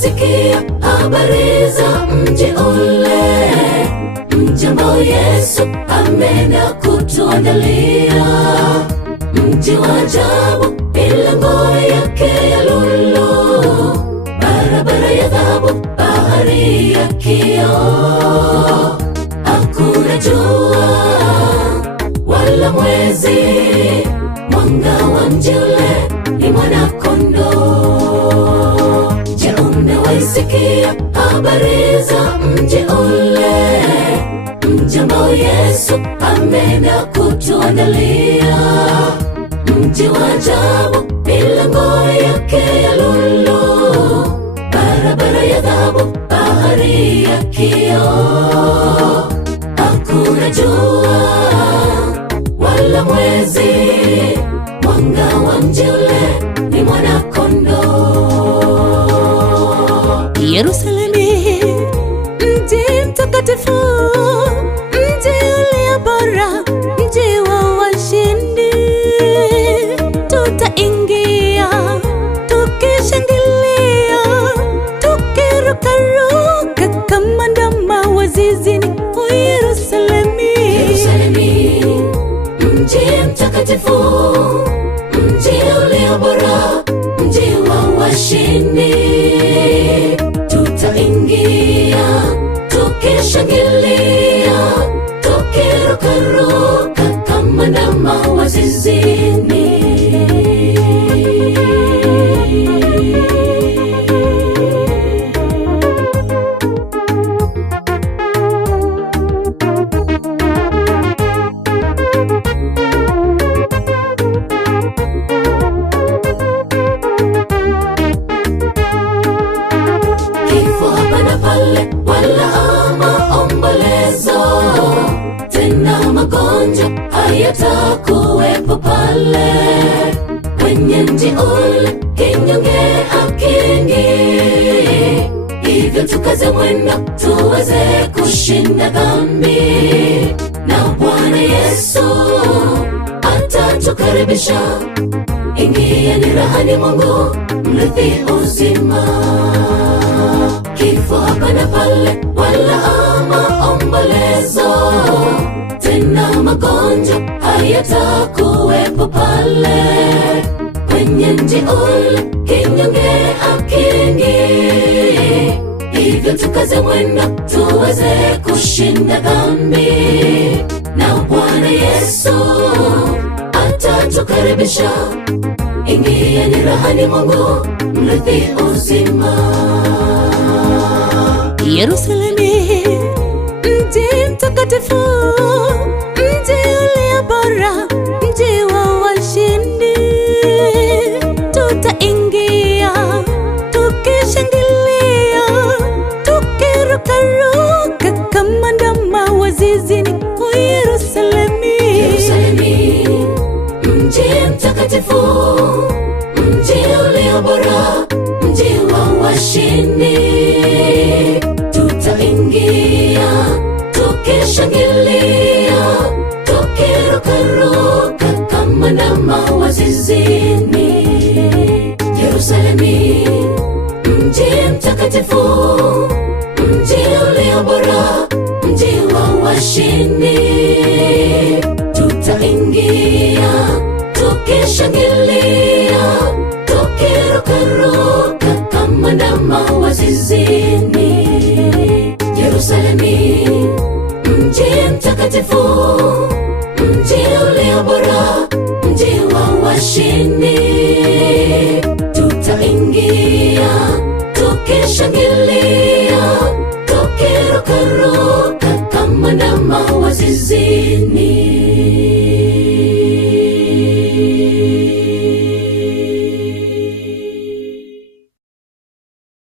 Sikia habari za mji ule, mji ambao Yesu ameenda kutuandalia, mji wa ajabu, milango yake ya lulu, barabara ya dhahabu, bahari ya kioo. Hakuna jua wala mwezi, mwanga wa mji ule ni Mwana-Kondoo. Je, umewaisikia habari za mji ule, mji ambao Yesu ameenda kutuandalia, mji wa ajabu, milango yake ya lulu, barabara ya dhahabu, bahari ya kioo. Hakuna jua wala mwezi, mwanga wa mji ule ni Mwana-Kondoo. Yerusalemu, mji mtakatifu, mji ulio bora, mji wa washindi. Tutaingia tukishangilia, tukirukaruka kama ndama wa zizini. O Yerusalemu, Yerusalemu, mji mtakatifu, mji ulio bora, mji wa washindi. Tutaingia tukishangilia, tukirukaruka kama ndama wa zizini. Kifo hapa na pale, wala maombolezo tena, magonjwa hayatakuwepo pale. Kwenye mji ule kinyonge hakiingii, hivyo tukaze mwendo tuweze kushinda dhambi, na Bwana Yesu atatukaribisha. Ingieni rahani Mungu, mrithi uzima. Kifo hapa na pale, wala maombolezo tena, magonjwa hayatakuwepo pale. Kwenye mji ule kinyonge hakiingii, hivyo tukaze mwendo tuweze kushinda dhambi, na Bwana Yesu atatukaribisha. Ingieni rahani Mungu, mrithi uzima. Yerusalemu, mji mtakatifu, mji ulio bora, mji wa washindi. Tutaingia tukishangilia, tukirukaruka kama ndama wa zizini. O Yerusalemu, Yerusalemu, mji mtakatifu, mji ulio bora, mji wa washindi. Tutaingia tukishangilia, tukirukaruka kama ndama wa zizini. Yerusalemu, mji mtakatifu, mji ulio bora, mji wa washindi. Tutaingia tukishangilia, tukirukaruka kama ndama wa zizini. Yerusalemu, mji mtakatifu, mji ulio bora, mji wa washindi.